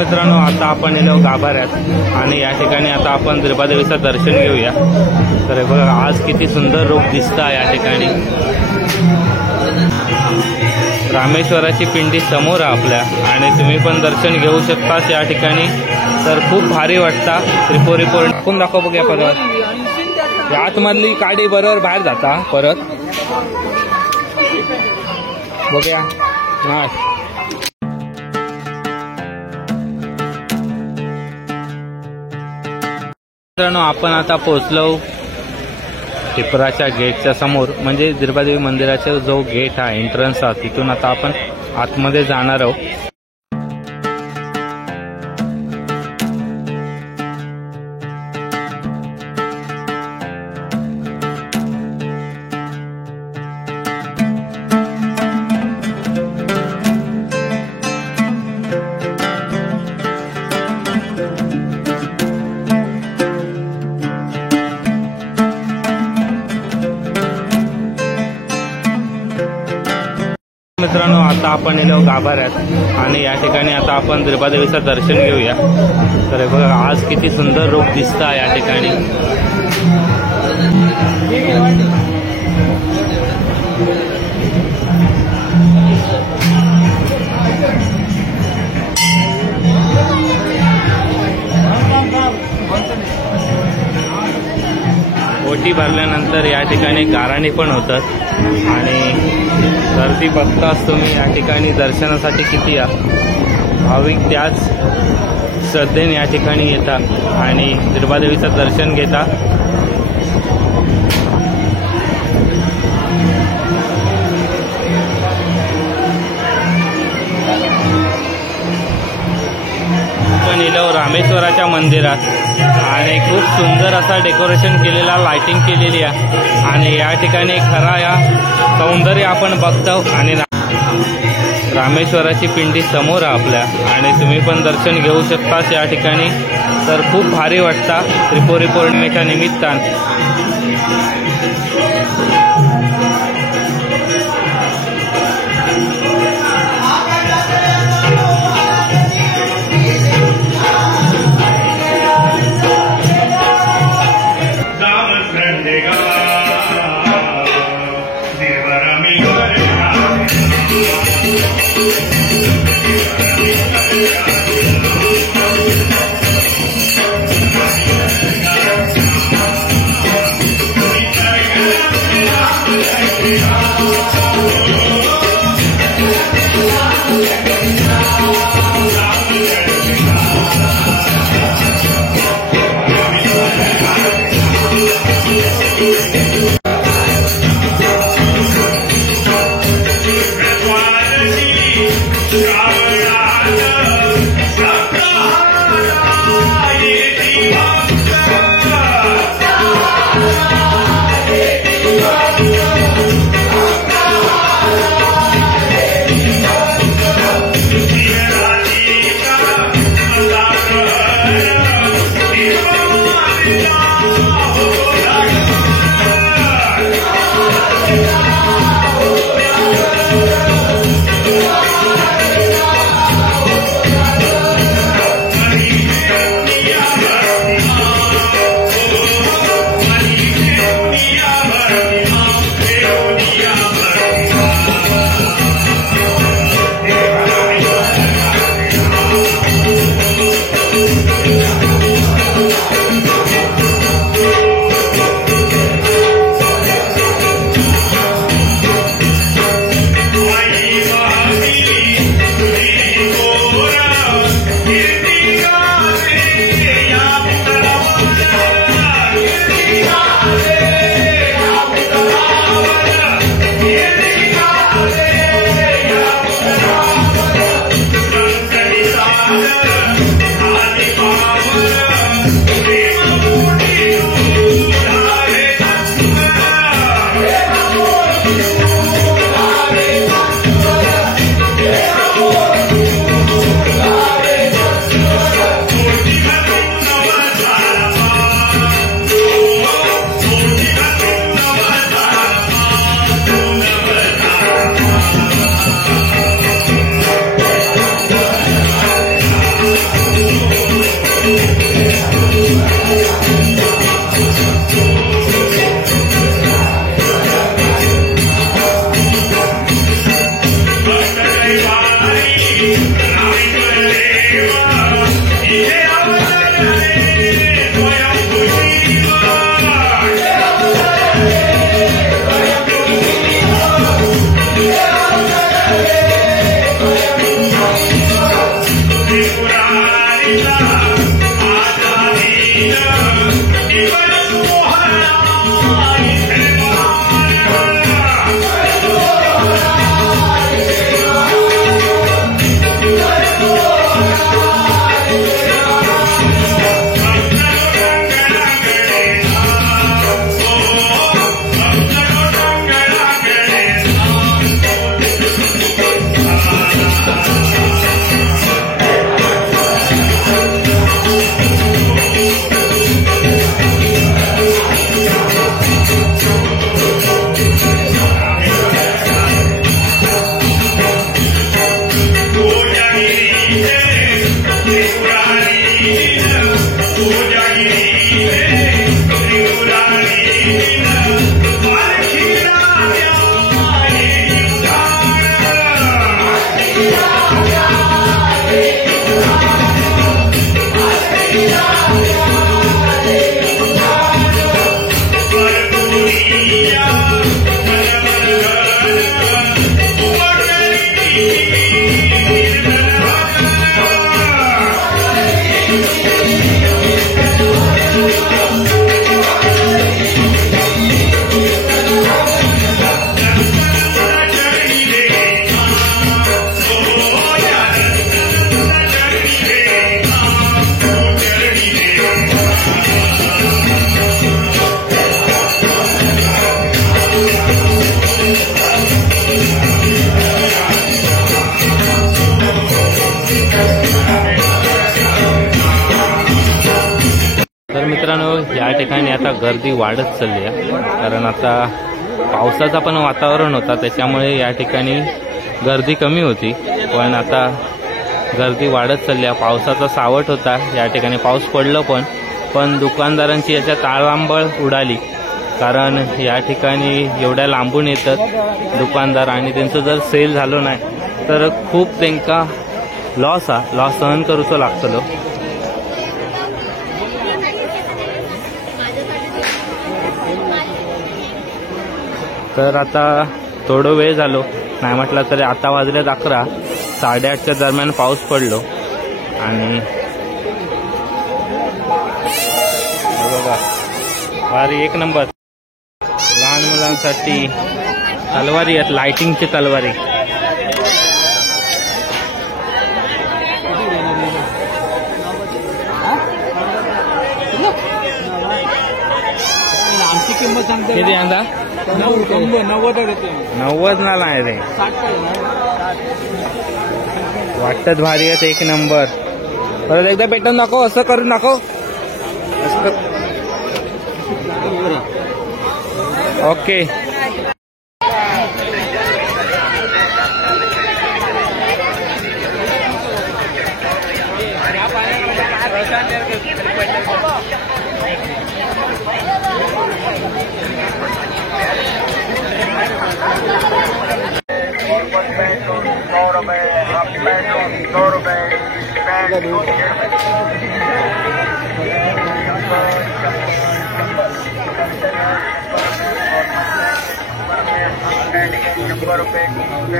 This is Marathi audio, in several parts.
मित्रांनो, आता आपण येलो गाभाऱ्यात आणि या ठिकाणी आता आपण त्रिपादेवीचं दर्शन घेऊया। तर बघा आज किती सुंदर रूप दिसतं या ठिकाणी। रामेश्वराची पिंडी समोर आहे आपल्या आणि तुम्ही पण दर्शन घेऊ शकता या ठिकाणी। तर खूप भारी वाटता। त्रिपुरी पौर्णिमा कोण दाखव बघूया परत आतमधली काडी बरोबर बाहेर जाता परत बघूया ना। मित्रांनो, आपण आता पोहोचलो टिपराच्या गेटच्या समोर, म्हणजे त्रिपादेवी मंदिराचा जो गेट आहे एंट्रन्स आहे तिथून आता आपण आतमध्ये जाणार आहोत। मित्रांनो, आता आपण येलो गाभाऱ्यात आणि या ठिकाणी आता आपण त्रिपादेवीचं दर्शन घेऊया। तर बघा आज किती सुंदर रूप दिसतं या ठिकाणी। ओटी भरल्यानंतर या ठिकाणी गाराणी पण होतात आणि गर्दी बघताच तुम्ही या ठिकाणी दर्शनासाठी किती भाविक त्याच श्रद्धेने या ठिकाणी येतात आणि त्रिपादेवीचं दर्शन घेतात। आपण येलो रामेश्वराच्या मंदिरात आणि खूप सुंदर असा डेकोरेशन केलेला, लाइटिंग केलेली आहे आणि या ठिकाणी खरा या सौंदर्य आपण बघतो आणि रामेश्वराची पिंडी समोर आहे आपल्या आणि तुम्ही पण दर्शन घेऊ शकता या ठिकाणी। तर खूप भारी वाटता त्रिपुरी पौर्णिमेच्या निमित्तानं। तर मित्रांनो, या ठिकाणी आता गर्दी वाढत चालली आहे, कारण आता पावसाचा पण वातावरण होता, त्याच्यामुळे या ठिकाणी गर्दी कमी होती, पण आता गर्दी वाढत चालली आहे. पावसाचा सावट होता, या ठिकाणी पाऊस पडलं पण दुकानदारांची याच्या ताळांबळ उडाली, कारण या ठिकाणी एवढ्या लांबून येतात दुकानदार आणि त्यांचं जर सेल झालं नाही तर खूप त्यांना लॉस सहन करूचो लागतलो. तर आता थोडं वेळ झालो, नाही म्हटलं तरी आता वाजलेत 11, 8:30च्या दरम्यान पाऊस पडलो. आणि बघा, वारी एक नंबर. लहान मुलांसाठी तलवारी आहेत, लाइटिंगची तलवारी. किती अंदा? 90 ना नाही रे, वाटत भारी आहेत, एक नंबर. परत एकदा पेटून दाखव, असं करून दाखव. ओके.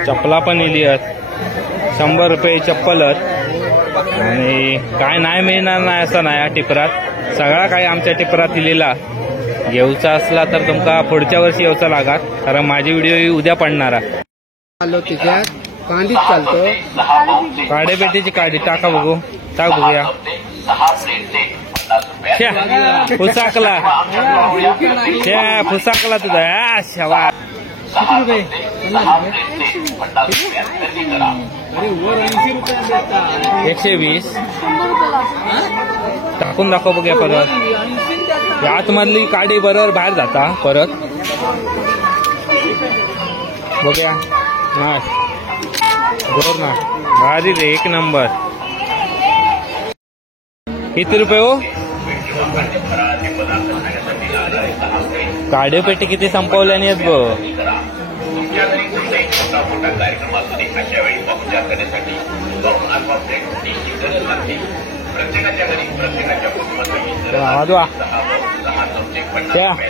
चप्पला पण इली आहेत, 100 रुपये चप्पल आहेत. आणि काय नाही मिळणार नाही असं नाही, या टिपरात सगळा काय आमच्या टिपरात इलेला. येऊचा असला तर तुमका पुढच्या वर्षी येऊचा लागात, कारण माझी व्हिडिओ उद्या पडणार आहे. कांडीत चालतो, काडेपेटीची काडी टाका बघू, टाक बघूया. फुसाकला फुसाकला तुझा शवा. 120 टाकून दाखव बघूया. परत आतमधली काडी बरोबर बाहेर जाता, परत बघूया. नाही जोर ना, भारी रे, एक नंबर. किती रुपये हो? काडेपेटी किती संपवल्याने आहेत बघ.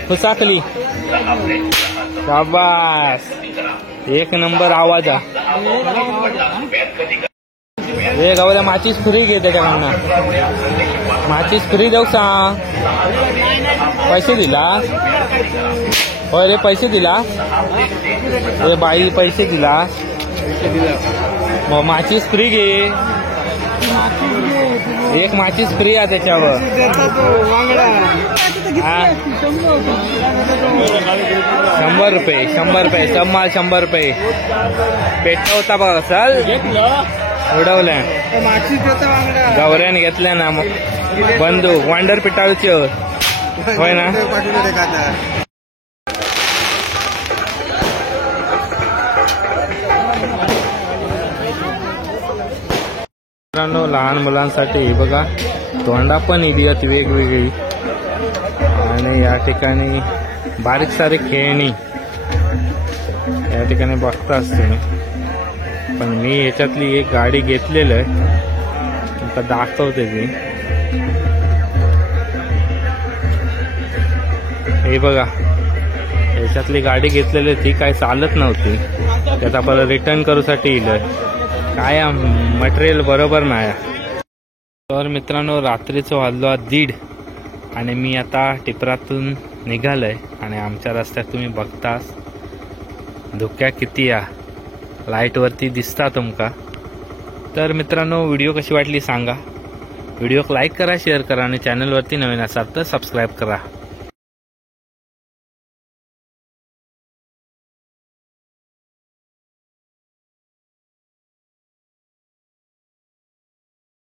फुसाकली, शाबास, एक नंबर आवाज. हे गावाला माचीस फ्री घेते का म्हणा, माचीस फ्री देऊ सांग. पैसे दिला होय रे, पैसे दिला रे बाई, पैसे दिला. मग माचीस फ्री घे, एक माचीस फ्री आहे त्याच्यावर. 100 रुपये, 100 रुपये, सम्माल 100 रुपये. पेटा होता बघा, चल उडवल्या गवऱ्याने घेतल्या ना. मग बंदूक वांडर पिटाळूची होय ना. मित्रांनो लहान मुलांसाठी हे बघा तोंडा पण इली आहेत वेगवेगळी आणि या ठिकाणी बारीक सारीक खेळणी या ठिकाणी बघताच तुम्ही. पण मी ह्याच्यातली एक गाडी घेतलेली आहे तुमका दाखवते ती. हे बघा ह्याच्यातली गाडी घेतलेली ती काय चालत नव्हती, त्याचा परत रिटर्न करूसाठी इलंय. काय मटेरियल बरोबर नाही. तर मित्रांनो रात्रीचं वाजलो 1:30 आणि मी आता टिपरातून निघालोय आणि आमच्या रस्त्यात तुम्ही बघतास धुक्या किती या लाईटवरती दिसता तुमका. तर मित्रांनो व्हिडिओ कशी वाटली सांगा. व्हिडिओ लाईक करा, शेअर करा आणि चॅनलवरती नवीन असाल तर सबस्क्राईब करा.